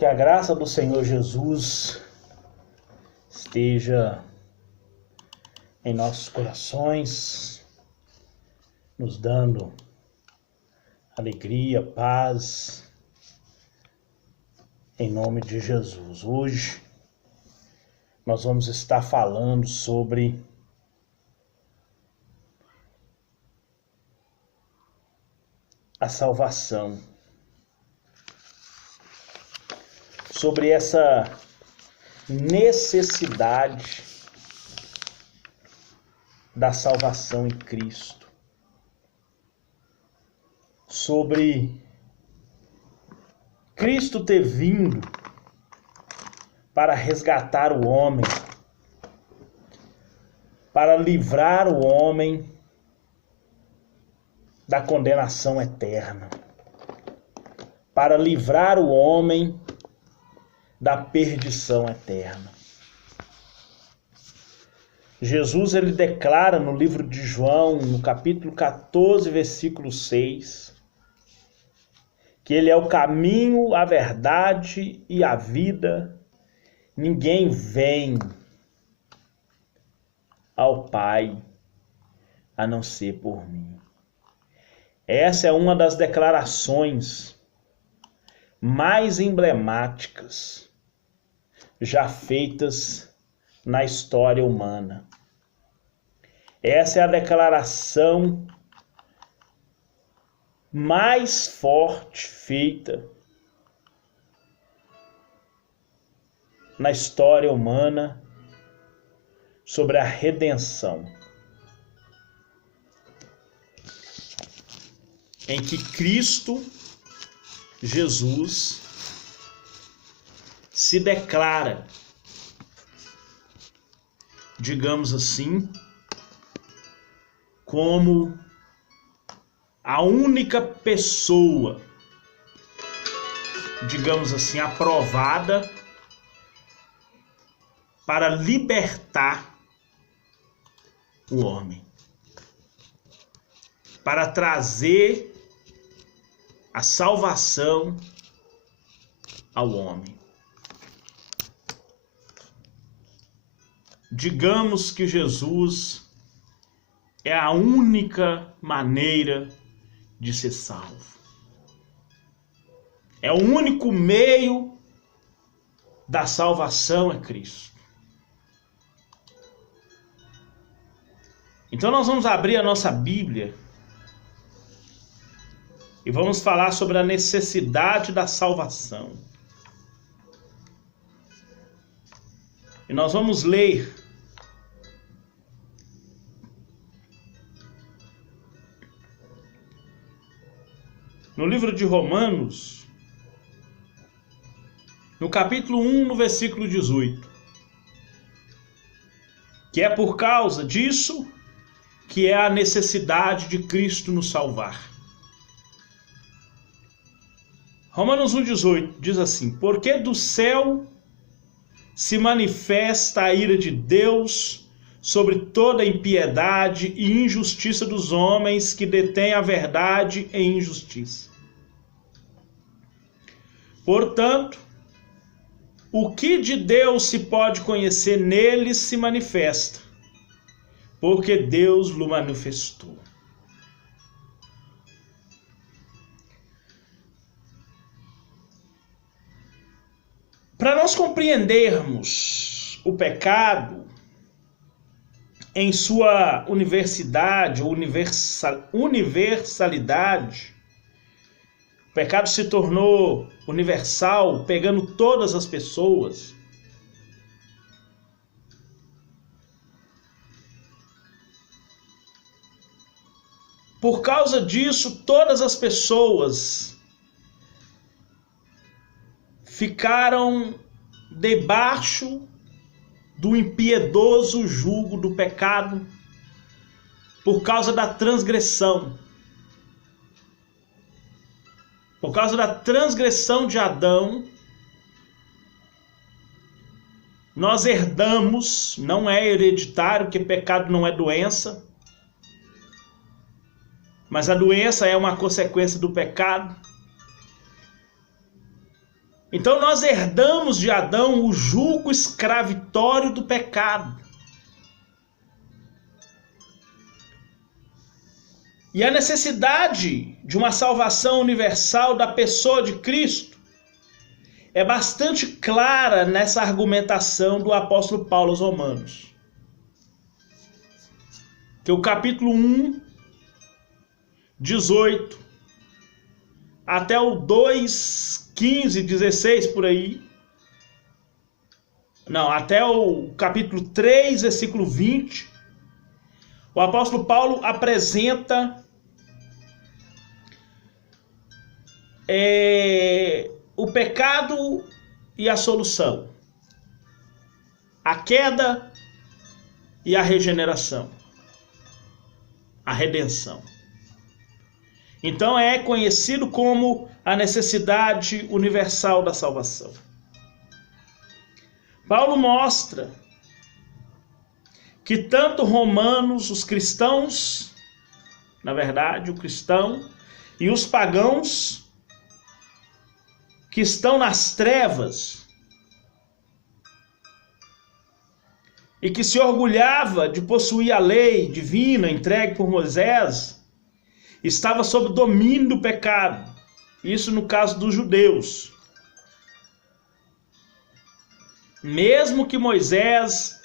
Que a graça do Senhor Jesus esteja em nossos corações, nos dando alegria, paz, em nome de Jesus. Hoje nós vamos estar falando sobre a salvação, sobre essa necessidade da salvação em Cristo, sobre Cristo ter vindo para resgatar o homem, para livrar o homem da condenação eterna, para livrar o homem da perdição eterna. Jesus, ele declara no livro de João, no capítulo 14, versículo 6, que ele é o caminho, a verdade e a vida. Ninguém vem ao Pai a não ser por mim. Essa é uma das declarações mais emblemáticas já feitas na história humana. Essa é a declaração mais forte feita na história humana sobre a redenção, em que Cristo Jesus se declara, digamos assim, como a única pessoa, digamos assim, aprovada para libertar o homem, para trazer a salvação ao homem. Digamos que Jesus é a única maneira de ser salvo. É o único meio da salvação, é Cristo. Então nós vamos abrir a nossa Bíblia e vamos falar sobre a necessidade da salvação. E nós vamos ler no livro de Romanos, no capítulo 1, no versículo 18, que é por causa disso que é a necessidade de Cristo nos salvar. Romanos 1,18 diz assim: porque do céu se manifesta a ira de Deus sobre toda impiedade e injustiça dos homens que detêm a verdade em injustiça. Portanto, o que de Deus se pode conhecer neles se manifesta, porque Deus lhe manifestou. Para nós compreendermos o pecado em sua universalidade, o pecado se tornou universal, pegando todas as pessoas. Por causa disso, todas as pessoas ficaram debaixo do impiedoso jugo do pecado por causa da transgressão. Por causa da transgressão de Adão, nós herdamos, não é hereditário, porque pecado não é doença, mas a doença é uma consequência do pecado. Então nós herdamos de Adão o jugo escravitório do pecado. E a necessidade de uma salvação universal da pessoa de Cristo é bastante clara nessa argumentação do apóstolo Paulo aos Romanos. Que o capítulo 1, 18, até o 2, 15, 16 por aí. Não, até o capítulo 3, versículo 20. O apóstolo Paulo apresenta o pecado e a solução, a queda e a regeneração, a redenção. Então é conhecido como a necessidade universal da salvação. Paulo mostra que tanto romanos, os cristãos, na verdade, o cristão e os pagãos que estão nas trevas e que se orgulhava de possuir a lei divina entregue por Moisés, estava sob domínio do pecado. Isso no caso dos judeus. Mesmo que Moisés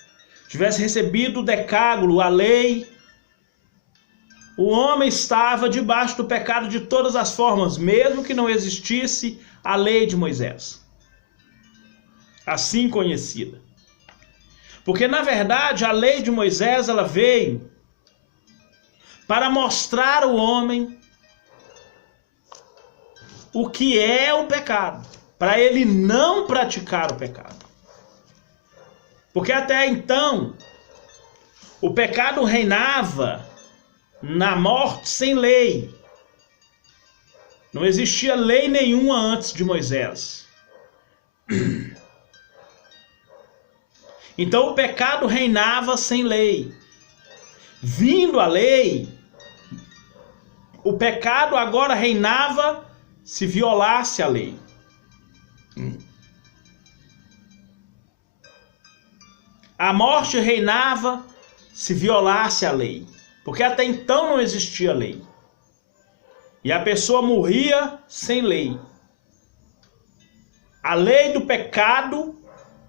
tivesse recebido o decálogo, a lei, o homem estava debaixo do pecado de todas as formas, mesmo que não existisse a lei de Moisés, assim conhecida. Porque, na verdade, a lei de Moisés ela veio para mostrar ao homem o que é o pecado, para ele não praticar o pecado. Porque até então, o pecado reinava na morte sem lei. Não existia lei nenhuma antes de Moisés. Então o pecado reinava sem lei. Vindo a lei, o pecado agora reinava se violasse a lei. A morte reinava se violasse a lei. Porque até então não existia lei. E a pessoa morria sem lei. A lei do pecado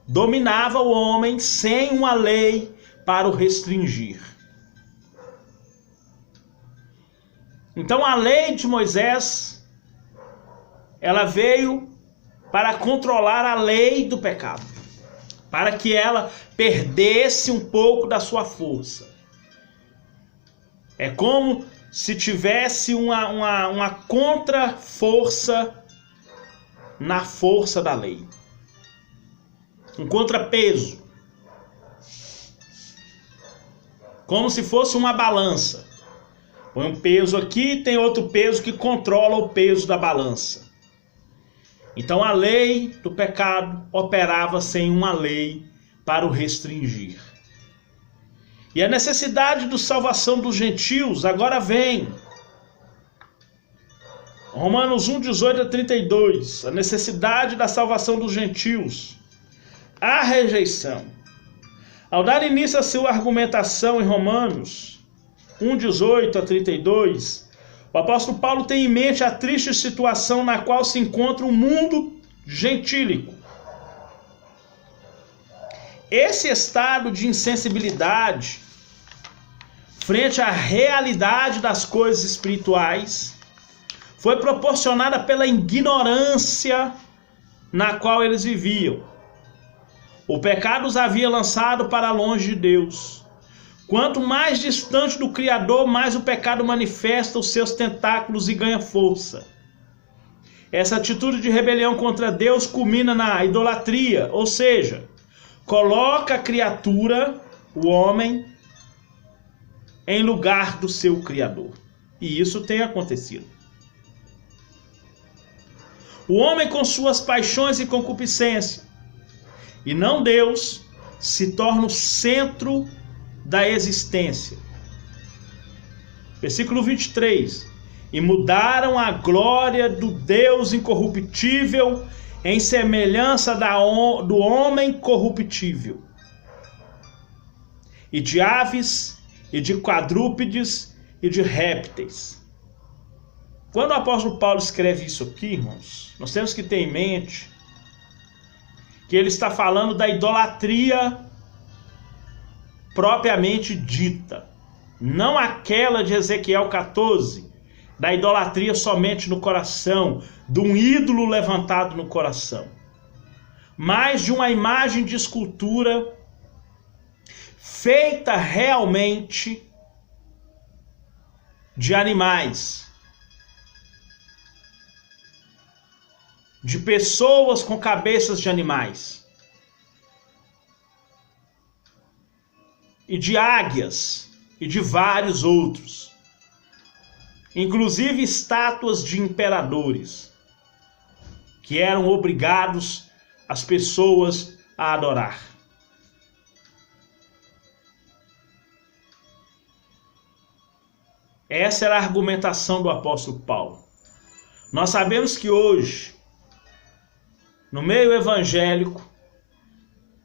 dominava o homem sem uma lei para o restringir. Então a lei de Moisés, ela veio para controlar a lei do pecado, para que ela perdesse um pouco da sua força. É como se tivesse uma contra-força na força da lei. Um contrapeso. Como se fosse uma balança. Põe um peso aqui, tem outro peso que controla o peso da balança. Então a lei do pecado operava sem uma lei para o restringir. E a necessidade de salvação dos gentios agora vem. Romanos 1, 18 a 32. A necessidade da salvação dos gentios. A rejeição. Ao dar início à sua argumentação em Romanos 1, 18 a 32, o apóstolo Paulo tem em mente a triste situação na qual se encontra o mundo gentílico. Esse estado de insensibilidade frente à realidade das coisas espirituais foi proporcionada pela ignorância na qual eles viviam. O pecado os havia lançado para longe de Deus. Quanto mais distante do Criador, mais o pecado manifesta os seus tentáculos e ganha força. Essa atitude de rebelião contra Deus culmina na idolatria, ou seja, coloca a criatura, o homem, em lugar do seu Criador. E isso tem acontecido. O homem, com suas paixões e concupiscência, e não Deus, se torna o centro da existência. Versículo 23. E mudaram a glória do Deus incorruptível em semelhança do homem corruptível, e de aves, e de quadrúpedes, e de répteis. Quando o apóstolo Paulo escreve isso aqui, irmãos, nós temos que ter em mente que ele está falando da idolatria propriamente dita, não aquela de Ezequiel 14, da idolatria somente no coração, de um ídolo levantado no coração, mas de uma imagem de escultura feita realmente de animais, de pessoas com cabeças de animais, e de águias, e de vários outros, inclusive estátuas de imperadores, que eram obrigados as pessoas a adorar. Essa era a argumentação do apóstolo Paulo. Nós sabemos que hoje, no meio evangélico,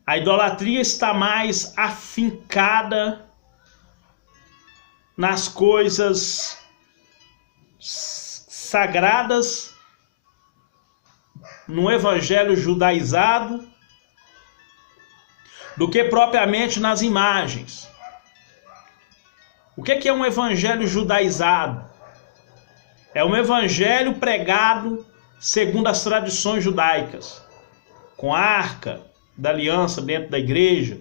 a idolatria está mais afincada nas coisas sagradas, no evangelho judaizado, do que propriamente nas imagens. O que é um evangelho judaizado? É um evangelho pregado segundo as tradições judaicas, com a arca da aliança dentro da igreja,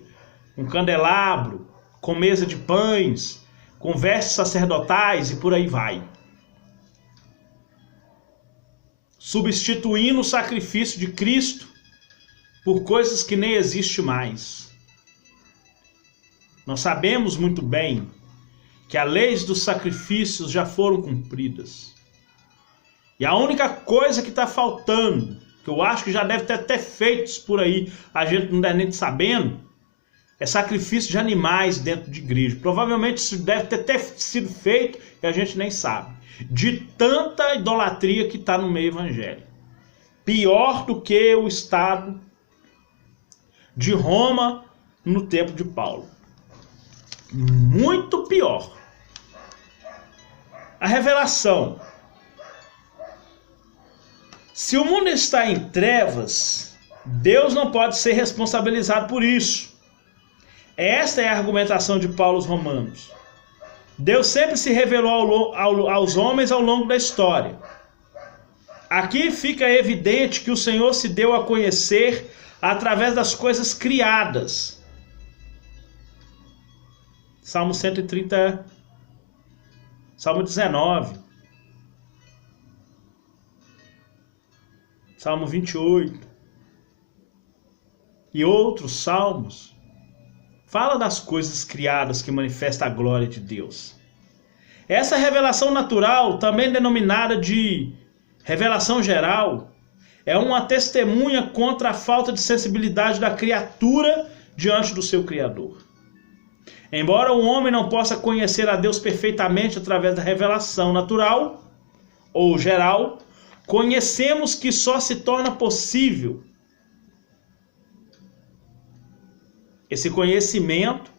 um candelabro, com mesa de pães, com vestes sacerdotais e por aí vai. Substituindo o sacrifício de Cristo por coisas que nem existem mais. Nós sabemos muito bem que as leis dos sacrifícios já foram cumpridas. E a única coisa que está faltando, que eu acho que já deve ter até feitos por aí, a gente não deve nem sabendo, é sacrifício de animais dentro de igreja. Provavelmente isso deve ter até sido feito e a gente nem sabe. De tanta idolatria que está no meio evangélico. Pior do que o estado de Roma no tempo de Paulo. Muito pior. A revelação. Se o mundo está em trevas, Deus não pode ser responsabilizado por isso. Esta é a argumentação de Paulo aos Romanos. Deus sempre se revelou aos homens ao longo da história. Aqui fica evidente que o Senhor se deu a conhecer através das coisas criadas. Salmo 130, Salmo 19, Salmo 28 e outros salmos. Fala das coisas criadas que manifestam a glória de Deus. Essa revelação natural, também denominada de revelação geral, é uma testemunha contra a falta de sensibilidade da criatura diante do seu Criador. Embora o homem não possa conhecer a Deus perfeitamente através da revelação natural ou geral, conhecemos que só se torna possível esse conhecimento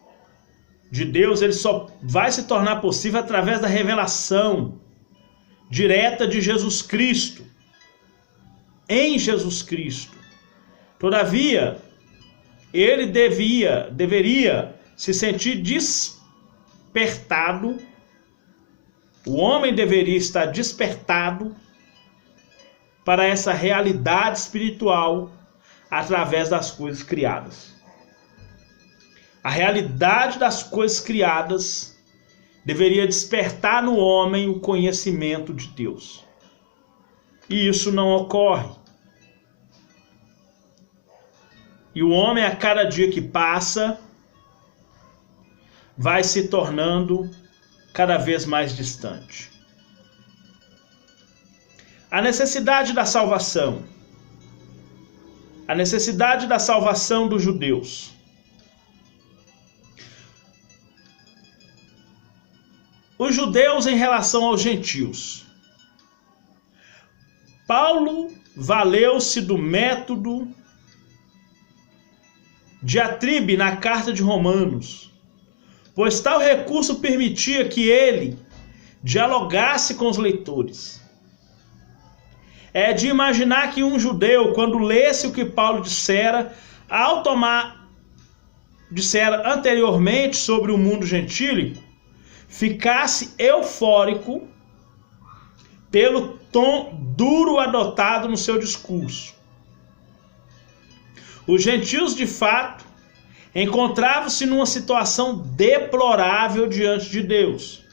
de Deus, ele só vai se tornar possível através da revelação direta de Jesus Cristo, em Jesus Cristo. Todavia, ele deveria se sentir despertado, o homem deveria estar despertado para essa realidade espiritual através das coisas criadas. A realidade das coisas criadas deveria despertar no homem o conhecimento de Deus. E isso não ocorre. E o homem, a cada dia que passa, vai se tornando cada vez mais distante. A necessidade da salvação. A necessidade da salvação dos judeus. Os judeus em relação aos gentios. Paulo valeu-se do método diatribe na carta de Romanos, pois tal recurso permitia que ele dialogasse com os leitores. É de imaginar que um judeu, quando lesse o que Paulo dissera anteriormente sobre o mundo gentílico, ficasse eufórico pelo tom duro adotado no seu discurso. Os gentios, de fato, encontravam-se numa situação deplorável diante de Deus.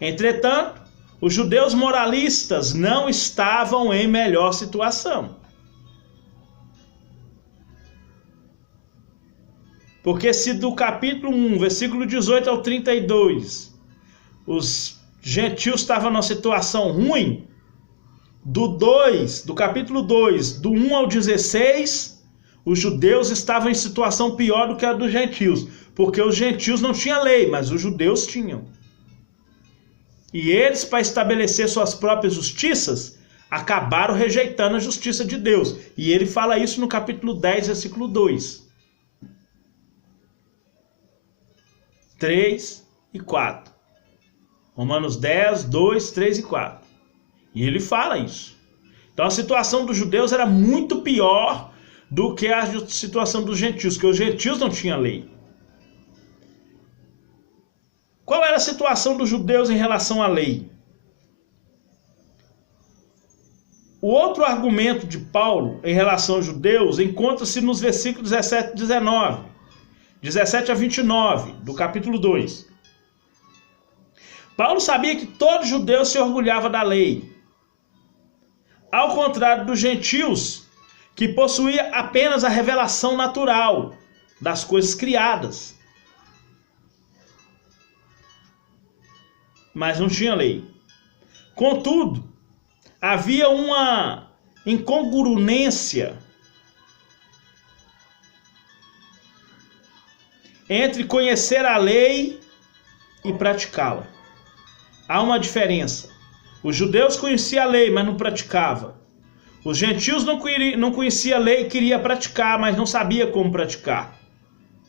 Entretanto, os judeus moralistas não estavam em melhor situação. Porque se do capítulo 1, versículo 18 ao 32, os gentios estavam numa situação ruim, do capítulo 2, do 1 ao 16, os judeus estavam em situação pior do que a dos gentios, porque os gentios não tinham lei, mas os judeus tinham. E eles, para estabelecer suas próprias justiças, acabaram rejeitando a justiça de Deus. E ele fala isso no capítulo 10, versículo 2. 3 e 4. Romanos 10, 2, 3 e 4. E ele fala isso. Então a situação dos judeus era muito pior do que a situação dos gentios, porque os gentios não tinham lei. Qual era a situação dos judeus em relação à lei? O outro argumento de Paulo em relação aos judeus encontra-se nos versículos 17 e 19, 17 a 29, do capítulo 2. Paulo sabia que todo judeu se orgulhava da lei, ao contrário dos gentios, que possuía apenas a revelação natural das coisas criadas, mas não tinha lei. Contudo, havia uma incongruência entre conhecer a lei e praticá-la. Há uma diferença. Os judeus conheciam a lei, mas não praticavam. Os gentios não conheciam a lei e queriam praticar, mas não sabia como praticar.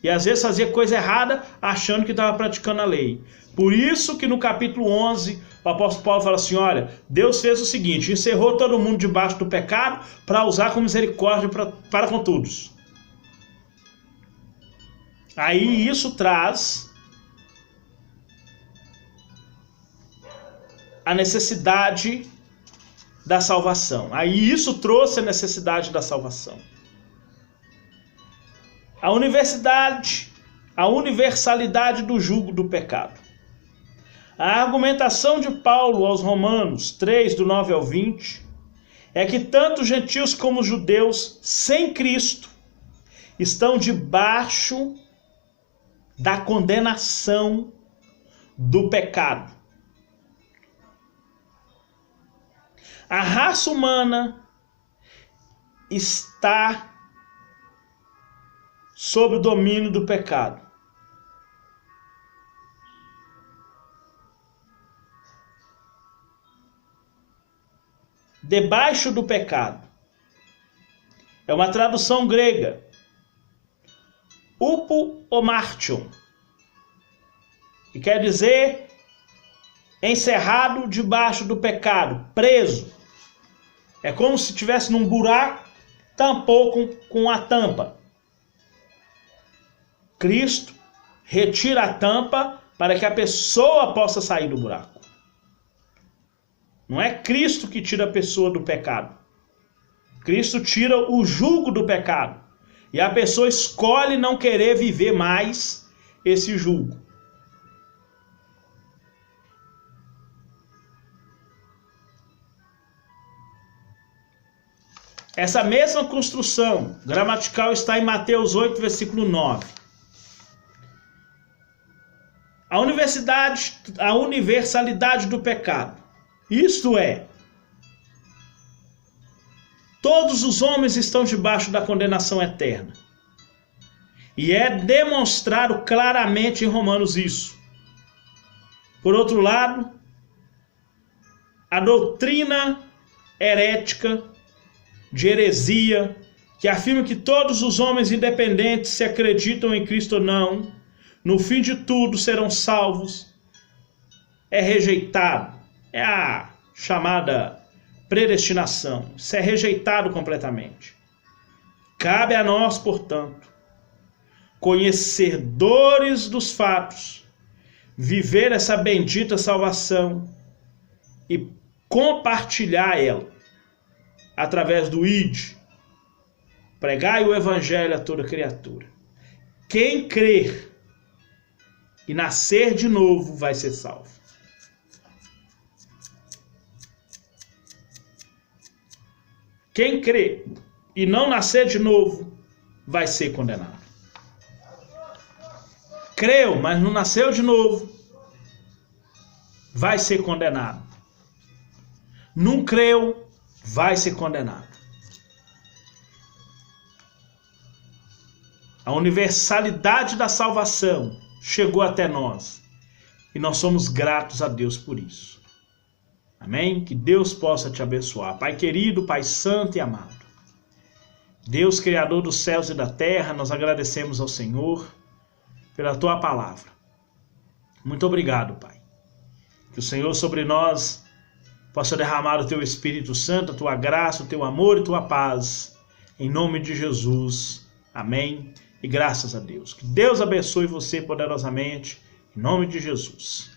E às vezes fazia coisa errada achando que estava praticando a lei. Por isso que no capítulo 11 o apóstolo Paulo fala assim, olha, Deus fez o seguinte, encerrou todo mundo debaixo do pecado para usar com misericórdia para com todos. Aí isso traz a necessidade da salvação. Aí isso trouxe a necessidade da salvação. A universalidade do jugo do pecado. A argumentação de Paulo aos Romanos 3, do 9 ao 20, é que tanto os gentios como os judeus, sem Cristo, estão debaixo da condenação do pecado. A raça humana está sob o domínio do pecado. Debaixo do pecado. É uma tradução grega. Upo omartion. Que quer dizer encerrado debaixo do pecado, preso. É como se estivesse num buraco, tampou com a tampa. Cristo retira a tampa para que a pessoa possa sair do buraco. Não é Cristo que tira a pessoa do pecado. Cristo tira o jugo do pecado. E a pessoa escolhe não querer viver mais esse jugo. Essa mesma construção gramatical está em Mateus 8, versículo 9. A universalidade do pecado. Isto é, todos os homens estão debaixo da condenação eterna. E é demonstrado claramente em Romanos isso. Por outro lado, a doutrina herética de heresia, que afirma que todos os homens, independentes se acreditam em Cristo ou não, no fim de tudo serão salvos, é rejeitado. É a chamada predestinação. Isso é rejeitado completamente. Cabe a nós, portanto, conhecedores dos fatos, viver essa bendita salvação e compartilhar ela através do ID. Pregai o evangelho a toda criatura. Quem crer e nascer de novo vai ser salvo. Quem crer e não nascer de novo vai ser condenado. Creu, mas não nasceu de novo, vai ser condenado. Não creu, vai ser condenado. A universalidade da salvação chegou até nós e nós somos gratos a Deus por isso. Amém? Que Deus possa te abençoar. Pai querido, Pai santo e amado, Deus criador dos céus e da terra, nós agradecemos ao Senhor pela Tua palavra. Muito obrigado, Pai. Que o Senhor sobre nós possa derramar o Teu Espírito Santo, a Tua graça, o Teu amor e Tua paz. Em nome de Jesus. Amém. E graças a Deus. Que Deus abençoe você poderosamente. Em nome de Jesus.